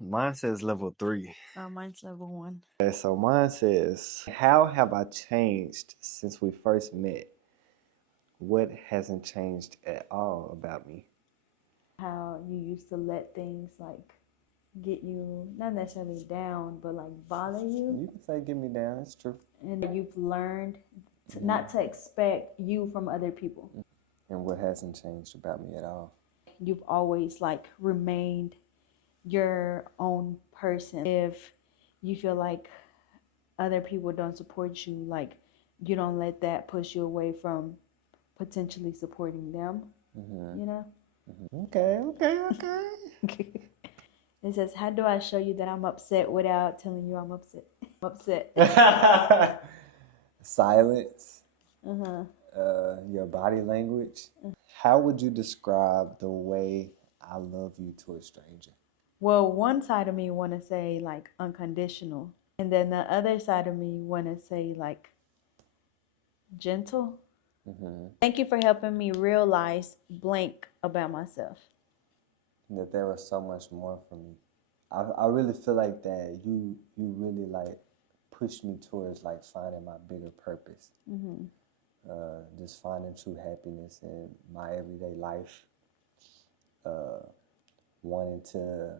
Mine says level 3. Mine's level 1. Okay, so mine says, how have I changed since we first met? What hasn't changed at all about me? How you used to let things like get you not necessarily down, but like bother you. You can say get me down, it's true. And you've learned not to expect you from other people. And what hasn't changed about me at all? You've always like remained your own person. If you feel like other people don't support you, like you don't let that push you away from potentially supporting them. You know? Okay. It says, how do I show you that I'm upset without telling you I'm upset? Silence. Your body language. How would you describe the way I love you to a stranger? Well, one side of me want to say like unconditional, and then the other side of me want to say like gentle. Thank you for helping me realize blank about myself. That there was so much more for me. I really feel like that you really like pushed me towards like finding my bigger purpose. Just finding true happiness in my everyday life. Wanting to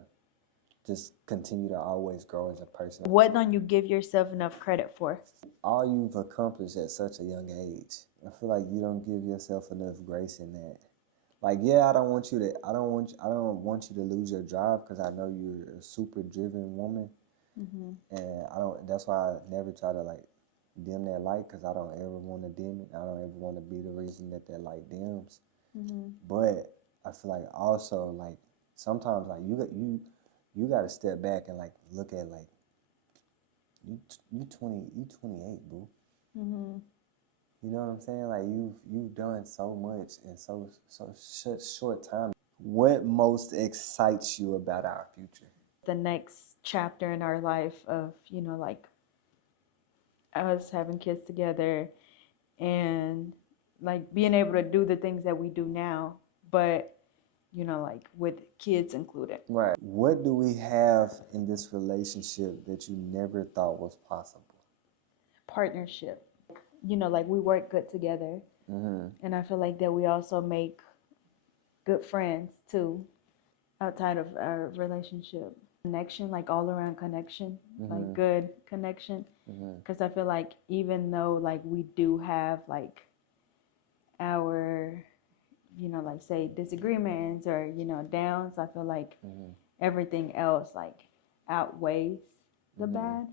just continue to always grow as a person. What don't you give yourself enough credit for? All you've accomplished at such a young age. I feel like you don't give yourself enough grace in that. Like, yeah, I don't want you to lose your job because I know you're a super driven woman, and that's why I never try to like dim that light because I don't ever want to dim it. I don't ever want to be the reason that light dims. But I feel like also like sometimes like you got to step back and like look at like you 28, boo. You know what I'm saying? Like you've done so much in so short time. What most excites you about our future? The next chapter in our life of, like us having kids together and like being able to do the things that we do now, but like with kids included. Right. What do we have in this relationship that you never thought was possible? Partnership. Like we work good together. And I feel like that we also make good friends too outside of our relationship. Connection, like all around connection, like good connection. Because I feel like even though like we do have like our like say disagreements or downs, I feel like everything else like outweighs the bad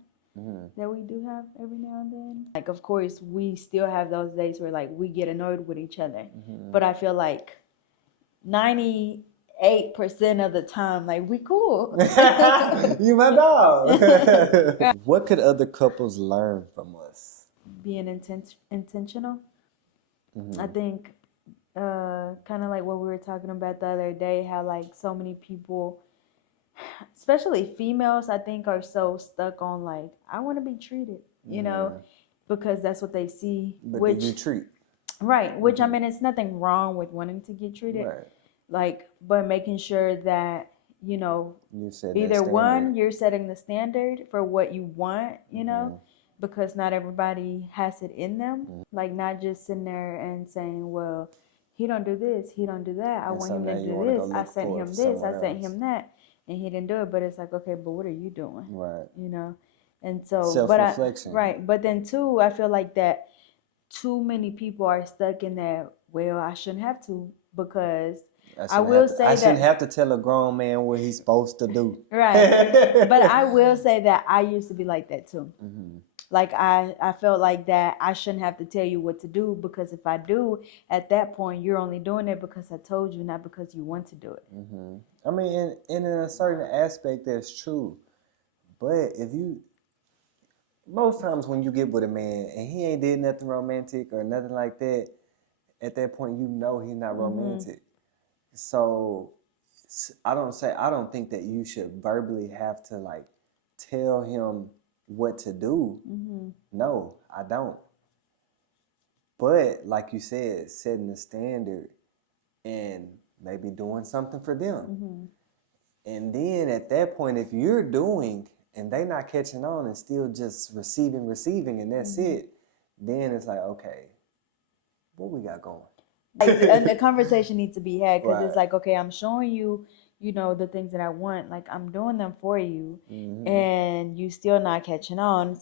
that we do have every now and then. Like of course we still have those days where like we get annoyed with each other, but I feel like 98% of the time like we cool. You my dog. What could other couples learn from us? Being intentional. I think kind of like what we were talking about the other day, how like so many people, especially females, I think are so stuck on like I want to be treated, because that's what they see. But which you treat. Right, which I mean, it's nothing wrong with wanting to get treated, Right. like, but making sure that You set that either standard. one, you're setting the standard for what you want, because not everybody has it in them. Like not just sitting there and saying, well, he don't do this, he don't do that, I And want so him now to you do wanna go this, I look sent for him this, somewhere I sent else. him that, and he didn't do it. But it's like, okay, but what are you doing? Right. And so self-reflection. Right, but then too, I feel like that too many people are stuck in that, well, I shouldn't have to, because I shouldn't have to tell a grown man what he's supposed to do. Right. But I will say that I used to be like that too. Like I felt like that I shouldn't have to tell you what to do, because if I do, at that point you're only doing it because I told you, not because you want to do it. I mean, in a certain aspect, that's true. But if you, most times when you get with a man and he ain't did nothing romantic or nothing like that, at that point you know he's not romantic. So I don't think that you should verbally have to like tell him what to do. No, I don't. But like you said, setting the standard and maybe doing something for them. And then at that point, if you're doing and they not catching on and still just receiving, and that's it, then it's like, okay, what we got going? And the conversation needs to be had, because Right. it's like, okay, I'm showing you, the things that I want. Like, I'm doing them for you, and you still not catching on.